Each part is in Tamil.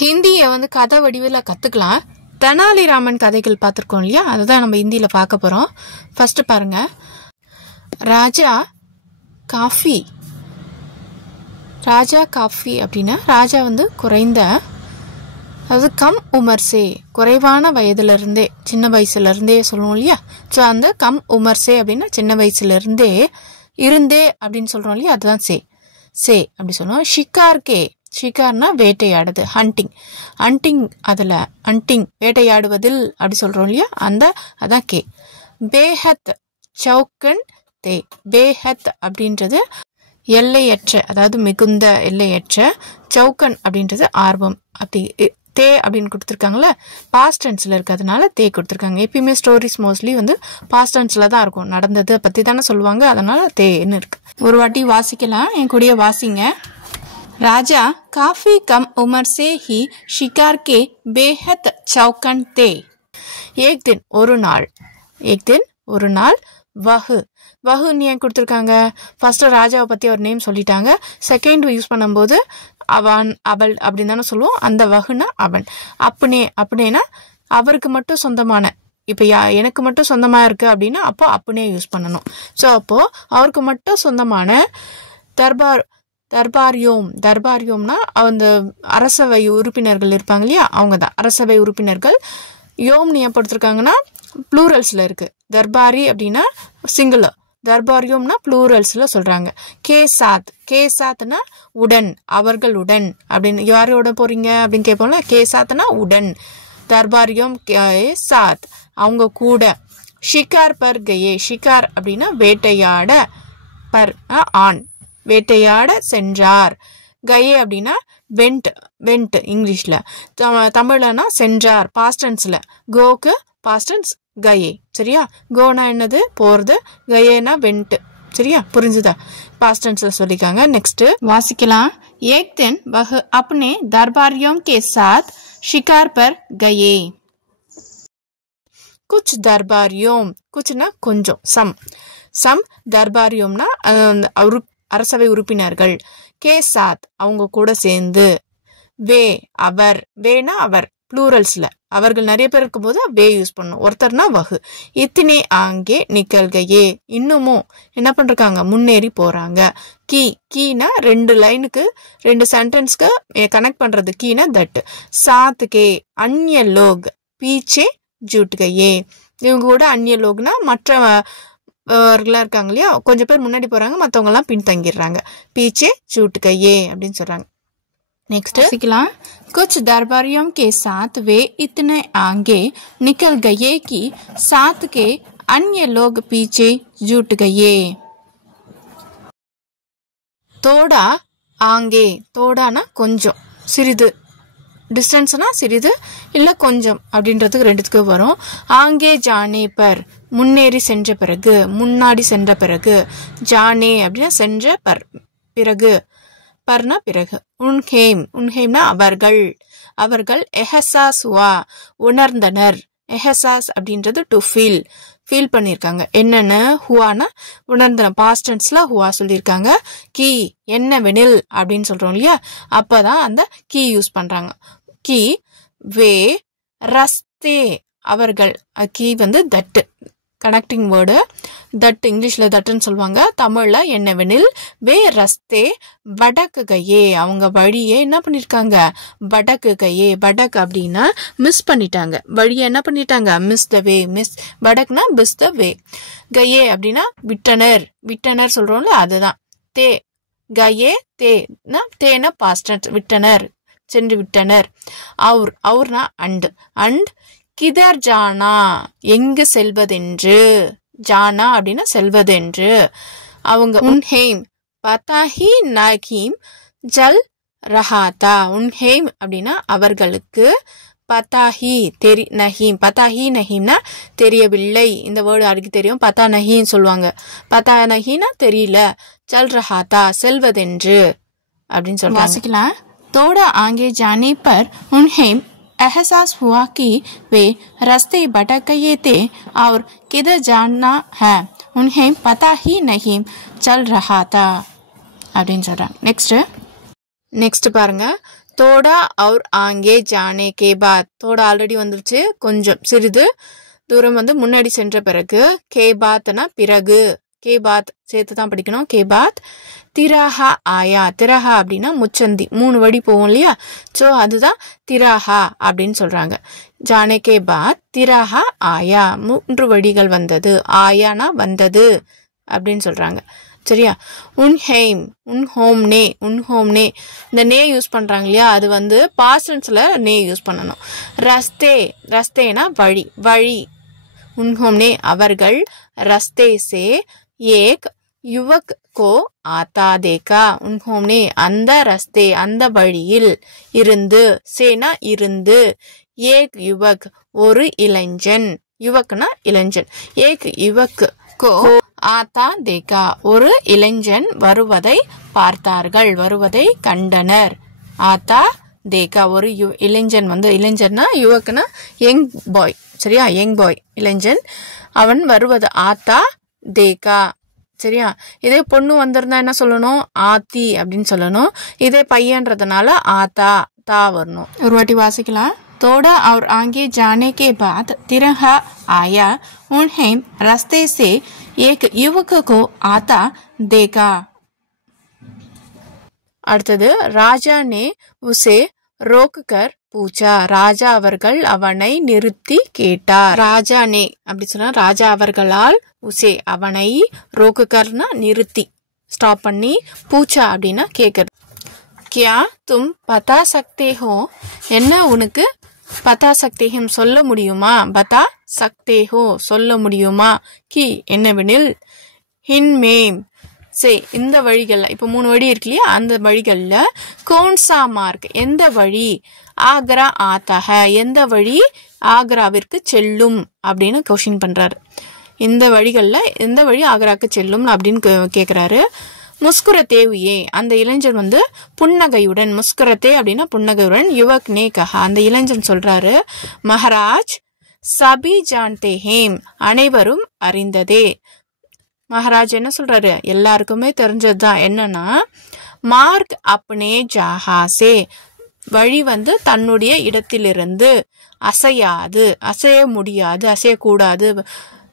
ஹிந்தியை வந்து கதை வடிவில் கற்றுக்கலாம். தெனாலிராமன் கதைகள் பார்த்துருக்கோம் இல்லையா, அதுதான் நம்ம ஹிந்தியில் பார்க்க போகிறோம். ஃபஸ்ட்டு பாருங்கள். ராஜா காஃபி. ராஜா காஃபி அப்படின்னா ராஜா வந்து குறைந்த, அதாவது கம் உமர்சே, குறைவான வயதுலேருந்தே, சின்ன வயசுலேருந்தே சொல்லுவோம் இல்லையா. ஸோ அந்த கம் உமர்சே அப்படின்னா சின்ன வயசுலேருந்தே, இருந்தே அப்படின்னு சொல்கிறோம் இல்லையா, அதுதான் சே அப்படி சொல்லுவோம். ஷிகார்கே, ஷிகார்னா வேட்டையாடுது, ஹண்டிங். அதில் ஹண்டிங் வேட்டையாடுவதில் அப்படி சொல்கிறோம் இல்லையா, அதான் கே. பேஹத் சவுக்கன் தே. பேஹத் அப்படின்றது எல்லையற்ற, அதாவது மிகுந்த, எல்லையற்ற. சவுக்கன் அப்படின்றது ஆர்வம். அப்படி தே அப்படின்னு கொடுத்துருக்காங்களே, பாஸ்ட் டென்ஸில் இருக்கிறதுனால தே கொடுத்துருக்காங்க. எப்பயுமே ஸ்டோரிஸ் மோஸ்ட்லி வந்து பாஸ்ட் டென்ஸில் தான் இருக்கும், நடந்ததை பற்றி தானே சொல்லுவாங்க, அதனால தேன்னு இருக்கு. ஒரு வாட்டி வாசிக்கலாம், என் கூடயே வாசிங்க. राजा काफी कम उम्र से ही शिकार के बेहद चौकन थे. एक दिन ஒரு நாள் வஹுன்னு ஏன் கொடுத்துருக்காங்க? ஃபர்ஸ்ட் ராஜாவை பற்றி ஒரு நேம் சொல்லிட்டாங்க. செகண்ட் யூஸ் பண்ணும்போது அவன் அவள் அப்படின்னு தானே சொல்லுவோம். அந்த வஹுனா அவன். அப்படின்னா அவருக்கு மட்டும் சொந்தமான, இப்போ எனக்கு மட்டும் சொந்தமாக இருக்குது அப்படின்னா அப்போ அப்படியே யூஸ் பண்ணணும். ஸோ அப்போது அவருக்கு மட்டும் சொந்தமான தர்பாரியோம்னா அந்த அரசவை உறுப்பினர்கள் இருப்பாங்க இல்லையா, அவங்க தான் அரசவை உறுப்பினர்கள். யோம்னு ஏன் படுத்திருக்காங்கன்னா ப்ளூரல்ஸில் இருக்குது. தர்பாரி அப்படின்னா சிங்குலர், தர்பாரியோம்னா ப்ளூரல்ஸில் சொல்கிறாங்க. கேசாத்னா உடன், அவர்களுடன் அப்படின்னு. யாரோட போகிறீங்க அப்படின்னு கேட்போம்ல, கேசாத்னா உடன். தர்பாரியோம் சாத், அவங்க கூட. ஷிகார் பர் கயே, ஷிகார் அப்படின்னா வேட்டையாட, பர் ஆண், வேட்டையாட சென்றார். கயே அப்படின்னா வெண்ட் இங்கிலீஷில். தமிழ்லனா சென்றார், பாஸ்டன்ஸில். கோக்கு பாஸ்டன்ஸ் கயே, சரியா. கோனா என்னது, போகிறது. கயேனா வெண்ட், சரியா, புரிஞ்சுதா? பாஸ்டன்ஸில் சொல்லிக்காங்க. நெக்ஸ்ட் வாசிக்கலாம். एक दिन वह अपने दरबारियों के साथ शिकार पर गए. कुछ दरबारियों, कुछना கொஞ்சம், சம் தர்பாரியோம்னா அரசவை உறுப்பினர்கள். கே சாத் அவங்க கூட சேர்ந்து. வே அவர், வேனா அவர், ப்ளூரல்ஸ்ல அவர்கள் நிறைய பேர் இருக்கும்போது வே யூஸ் பண்ணும். ஒருத்தர்னா வகு. இத்தினே ஆங்கே நிகழ்கையே, இன்னமும் என்ன பண்றாங்க, முன்னேறி போறாங்க. கீனா 2 லைனுக்கு 2 சென்டென்ஸ்க்கு கனெக்ட் பண்றது. கீனா தட். சாத்துக்கே அந்நிய லோக் பீச்சே ஜூட்கையே, இவங்க கூட அந்நிய லோக்னா மற்றவர்களாக இருக்காங்க இல்லையா, கொஞ்சம் பேர் முன்னாடி போறாங்க, மற்றவங்க எல்லாம் பின்தங்கிடுறாங்க. பீச்சே ஜூட்கையே அப்படின்னு சொல்றாங்க. नेक्स्ट सीखலாம். कुछ दरबारियों के साथ वे इतने आगे निकल गए कि साथ के अन्य लोग पीछे जुट गए. தோடா ஆங்கே, தோடானா கொஞ்சம், சிறிது, டிஸ்டன்ஸ்னா சிறிது இல்லை கொஞ்சம் அப்படின்றதுக்கு ரெண்டுத்துக்கு வரும். ஆங்கே ஜானே பர், முன்னேறி சென்ற பிறகு, முன்னாடி சென்ற பிறகு. ஜானே அப்படின்னா சென்ற பிறகு, பர்னா பிறகு. உன்ஹேம்னா அவர்கள் எஹசாஸ் ஹுவா உணர்ந்தனர். எஹசாஸ் அப்படின்றது டு ஃபீல் பண்ணியிருக்காங்க. என்னன்னு, ஹுவானா உணர்ந்தனர், பாஸ்ட் டென்ஸ்ல ஹுவா சொல்லியிருக்காங்க. கீ என்னவெனில் அப்படின்னு சொல்றோம் இல்லையா, அப்பதான் அந்த கீ யூஸ் பண்றாங்க. கீ வே ரஸ்தே, அவர்கள், கீ வந்து தட்டு, கனெக்டிங் வேர்டு. தட் இங்கிலீஷ்ல தட்டுன்னு சொல்லுவாங்க, தமிழ்ல என்னவெனில். வே ரஸ்தே வடக்கு கையே, அவங்க வழியே என்ன பண்ணிருக்காங்க, வடக்கு கையே. வடக்கு அப்படின்னா மிஸ் பண்ணிட்டாங்க, வழியை என்ன பண்ணிட்டாங்க, மிஸ் த வே. வடக்குனா மிஸ் த வே. கையே அப்படின்னா விட்டனர் சொல்றோம்ல, அதுதான். தே கையே, தேனா பாஸ்ட் டென்ஸ், விட்டனர், சென்று விட்டனர். அவுர்னா அண்ட் கிதர் ஜானா எங்கு செல்வதென்று. ஜானா அப்படின்னா செல்வதென்று. அவங்க உன்ஹேம் பதாஹி நஹீம் ஜல் ரஹாத்தா. உன்ஹேம் அப்படின்னா அவர்களுக்கு, பதாஹி நஹீம், பதாஹி நஹீம்னா தெரியவில்லை. இந்த வேர்டு அதுக்கு தெரியும், பதா நஹீன்னு சொல்லுவாங்க. பதா நஹீனா தெரியல, ஜல் ரஹாத்தா செல்வதென்று அப்படின்னு சொல்லுவாங்க. வாசிக்கலாம். தோடா ஆங்கே ஜானே பர் உன்ஹேம் एहसास हुआ कि वे रास्ते भटक गए थे और किधर जाना है उन्हें पता ही नहीं चल रहा था அப்படின்னு சொல்றாங்க. நெக்ஸ்ட் பாருங்க. தோடா और आगे जाने के बाद தோடா ஆல்ரெடி வந்துருச்சு கொஞ்சம் சிறிது தூரம் வந்து முன்னாடி சென்ற பிறகு के बातனா பிறகு के बात சேர்த்து தான் படிக்கணும் के बात तिराहा आया तिराहा அப்படின்னா முச்சந்தி 3 வழி போகும் இல்லையா சோ அதுதான் तिराहा அப்படின்னு சொல்றாங்க जाने के बाद तिराहा आया 3 வழிகள் வந்தது ஆயானா வந்தது அப்படின்னு சொல்றாங்க சரியா உன்ஹேம் உன்ஹோம்னே உன்ஹோம்னே இந்த நே யூஸ் பண்றாங்க இல்லையா அது வந்து பாஸ்ட் டென்ஸ்ல நே யூஸ் பண்ணணும் ரஸ்தே ரஸ்தேனா வழி வழி उन्होंने அவர்கள் रस्ते से एक युवक को आता देखा उन्होंने அந்த ரஸ்தே அந்த வழியில் இருந்து சேனா இருந்து एक युवक ஒரு இளைஞன் युवकனா இளைஞன் एक युवक को आता देखा ஒரு இளைஞன் வருவதை பார்த்தார்கள் வருவதை கண்டனர் आता देखा ஒரு இளைஞன் வந்து இளைஞன்னா युवकனா யங் பாய் சரியா யங் பாய் இளைஞன் அவன் வருவது ஆத்தா தேகா சரியா இதே பொண்ணு வந்திருந்தா என்ன சொல்லணும் ஆத்தி அப்படின்னு சொல்லணும் இதே பையன்றதுனால ஆத்தா தா வரணும் ஒரு வாட்டி வாசிக்கலாம் थोड़ा और आगे जाने के बाद तिरहा आया उन्हें रास्ते से एक युवक को आता देखा அடுத்தது ராஜா ने उसे रोक कर पूछा ராஜா அவர்கள் அவனை நிறுத்தி கேட்டார் ராஜா ने அப்படி சொன்னா ராஜா அவர்களால் உசே அவனை ரோக்குகர்னா நிறுத்தி ஸ்டாப் பண்ணி பூச்சா அப்படின்னா கேக்குறது क्या तुम बता सकते हो என்ன உனக்கு பதா சக்தேஹம் சொல்ல முடியுமா பதா சக்தேஹோ சொல்ல முடியுமா கி என்னவெனில் ஹின்மேம் சே இந்த வழிகள்ல இப்ப 3 வழி இருக்கு இல்லையா அந்த வழிகள்ல கோன்சா மார்க் எந்த வழி ஆக்ரா ஆத்தா எந்த வழி ஆக்ராவிற்கு செல்லும் அப்படின்னு क्वेश्चन பண்றாரு இந்த வழிகள்ல எந்த வழி ஆக்ராக்கு செல்லும் அப்படின்னு கேக்குறாரு முஸ்குரத்தே உயே அந்த இளைஞன் வந்து புன்னகையுடன் முஸ்குரத்தே அப்படின்னா புன்னகையுடன் யுவக் நே கஹா அந்த இளைஞன் சொல்றாரு மகாராஜ் சபி ஜான்தே ஹேம் அனைவரும் அறிந்ததே மகாராஜ் என்ன சொல்றாரு எல்லாருக்குமே தெரிஞ்சதுதான் என்னன்னா மார்க் அப்னே ஜஹாசே வழி வந்து தன்னுடைய இடத்திலிருந்து அசையாது அசைய முடியாது அசையக்கூடாது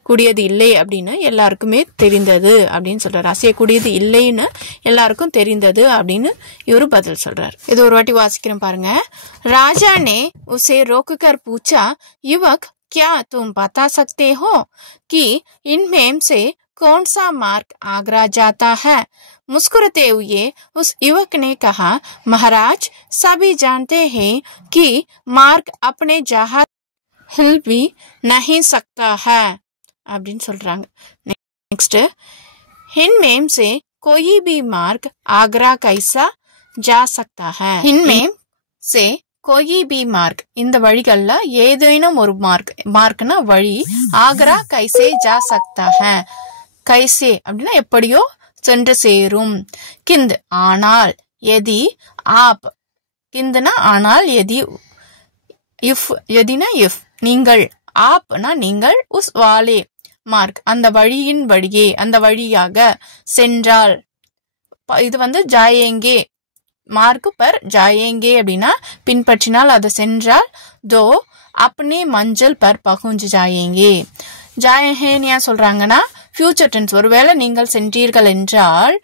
கூடியது இல்லை அப்படின்னு எல்லாருக்குமே தெரிந்தது அப்படின்னு சொல்றாரு அசையக்கூடியது இல்லைன்னு எல்லாருக்கும் தெரிந்தது அப்படின்னு இவரு பதில் சொல்றாரு இது ஒரு வாட்டி வாசிக்கிறேன் பாருங்க ராஜா ने उसे रोककर पूछा युवक क्या तुम बता सकते हो कि इनमें से कौन सा मार्ग आगरा जाता है मुस्कुराते हुए उस युवक ने कहा महाराज सभी जानते हैं कि मार्ग अपने जहाज हिल भी नहीं सकता है அப்படின்னு சொல்றாங்க नेक्स्ट इनमें से कोई भी मार्ग आगरा कैसा जा सकता है इनमें से कोई भी मार्ग இந்த வழிகள்ல ஏதேனும் ஒரு மார்க்னா வழி ஆக்ரா கைசே ஜா சக்தா है கைசே அப்படின்னா எப்படியோ சென்று சேரும் கிந்த் ஆனால் எதி ஆப் கிந்த்னா ஆனால் எதி இஃப் எதினா இஃப் நீங்கள் ஆப்னா நீங்கள் உஸ் வாலே மார்க் அந்த வழியின் வழியே அந்த வழியாக சென்றால் இது வந்து ஜாயேங்கே மார்க் பர் ஜாயேங்கே அப்படின்னா பின்பற்றினால் அதை சென்றால் தோ அப்னே மஞ்சள் பர் பகுஞ்சு ஜாயேங்கே ஜாயேன்னு ஏன் சொல்றாங்கன்னா ஃபியூச்சர் டென்ஸ் ஒருவேளை நீங்கள் சென்றீர்கள் என்றால்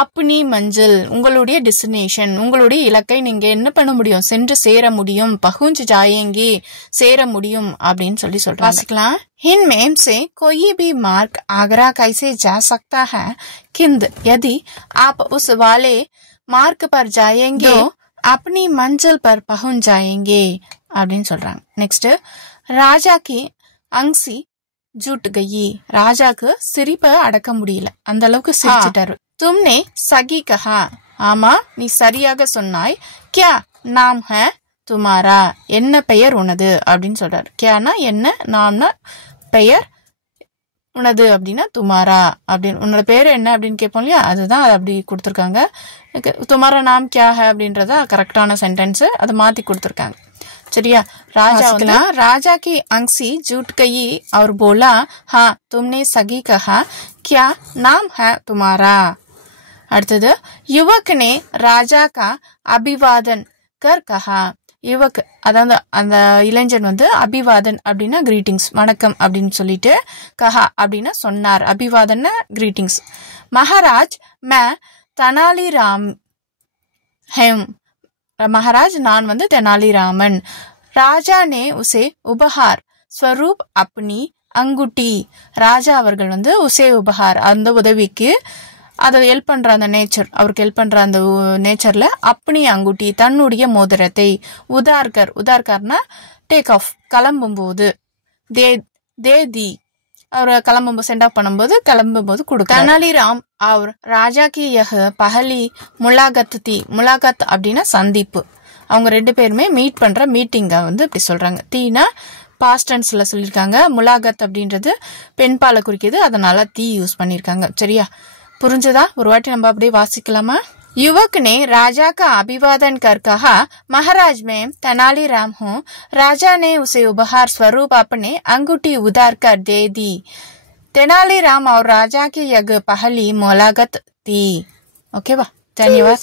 அப்னி மஞ்சள் உங்களுடைய டெஸ்டினேஷன் உங்களுடைய இலக்கை நீங்க என்ன பண்ண முடியும் சென்று சேர முடியும் பகுஞ்சு ஜாயேங்கே சேர முடியும் அப்படின்னு சொல்லி சொல்றாங்க வாசிக்கலாம் इनमें से कोई भी मार्ग आगरा कैसे जा सकता है किंतु यदि आप उस वाले मार्ग पर जाएंगे तो अपनी मंजिल पर पहुंच जाएंगे அப்படின்னு சொல்றாங்க நெக்ஸ்ட் ராஜா की अंसी जुट गई ராஜாக்கு சிரிப்பை அடக்க முடியல அந்த அளவுக்கு சிரிச்சிட்டாரு तुमने सगी कहा ஆமா நீ சரியாக சொன்னாய் क्या नाम है तुम्हारा என்ன பெயர் உனது அப்படின்னு சொல்றாரு क्याனா என்ன நாம்னா பெயர் உனது அப்படின்னா துமாரா அப்படின்னு உன்னோட பேரு என்ன அப்படின்னு கேட்போம் இல்லையா அதுதான் அது அப்படி கொடுத்துருக்காங்க துமாரா நாம் क्या है அப்படின்றதா கரெக்டான சென்டென்ஸ் அதை மாத்தி கொடுத்துருக்காங்க சரியா राजा राजा की अंसी जुट गई और बोला हाँ तुमने सगी कहा क्या नाम है तुम्हारा அடுத்தது युवक ने राजा का अभिवादन कर कहा யுவக் அதாவது அந்த இளைஞன் வந்து அபிவாதன் அப்படின்னா கிரீட்டிங்ஸ் வணக்கம் அப்படின்னு சொல்லிட்டு கஹா அப்படின்னா சொன்னார் அபிவாதன்னா கிரீட்டிங்ஸ் மகாராஜ் மே தெனாலிராம் ஹேம் महाराज நான் வந்து தெனாலிராமன் ராஜா நே உசே உபஹார் ஸ்வரூப் அப்னி அங்குட்டி ராஜா அவர்கள் வந்து உசே உபஹார் அந்த உதவிக்கு அதை ஹெல்ப் பண்ற அந்த நேச்சர் அவருக்கு ஹெல்ப் பண்ற அந்த நேச்சர்ல அப்னி அங்குட்டி தன்னுடைய மோதிரத்தை உதார்கர்னா டேக் ஆஃப் கிளம்பும் போது தேதி அவர் கிளம்பும்போது சென்ட் ஆஃப் பண்ணும்போது கிளம்பும்போது கொடுக்க தெனாலிராம் அவர் ராஜா கி யஹ் பஹலி முலாகத் அப்படின்னா சந்திப்பு அவங்க ரெண்டு பேருமே மீட் பண்ற மீட்டிங்க வந்து இப்படி சொல்றாங்க தீனா பாஸ்ட் டென்ஸ்ல சொல்லியிருக்காங்க முலாகத் அப்படின்றது பெண்பாலை குறிக்குது அதனால தீ யூஸ் பண்ணிருக்காங்க சரியா புரிஞ்சதா ஒரு வாட்டி நம்ம அப்படியே வாசிக்கலாமா युवक ने राजा का अभिवादन कर कहा महाराज मैं तेनालीराम हूँ राजा ने उसे उपहार स्वरूप अपने अंगूठी उधार कर दे दी तेनालीराम और राजा की यह पहली मुलाकात थी ओके बा धन्यवाद